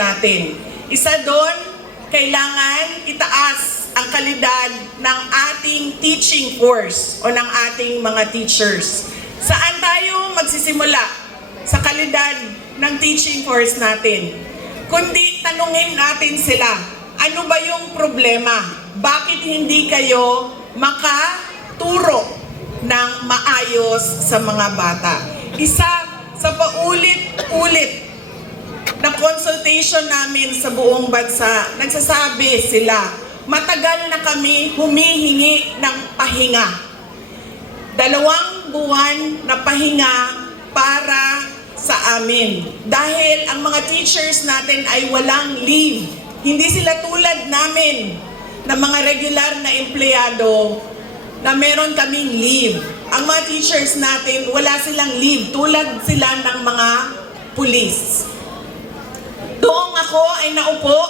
natin. Isa doon, kailangan itaas ang kalidad ng ating teaching force o ng ating mga teachers. Saan tayo magsisimula sa kalidad ng teaching force natin? Kundi tanungin natin sila, ano ba yung problema? Bakit hindi kayo makaturo ng maayos sa mga bata? Isa sa paulit-ulit na consultation namin sa buong bansa, nagsasabi sila, matagal na kami humihingi ng pahinga. 2 buwan na pahinga para sa amin. Dahil ang mga teachers natin ay walang leave. Hindi sila tulad namin na mga regular na empleyado na meron kaming leave. Ang mga teachers natin, wala silang leave. Tulad sila ng mga pulis. Doong ako ay naupo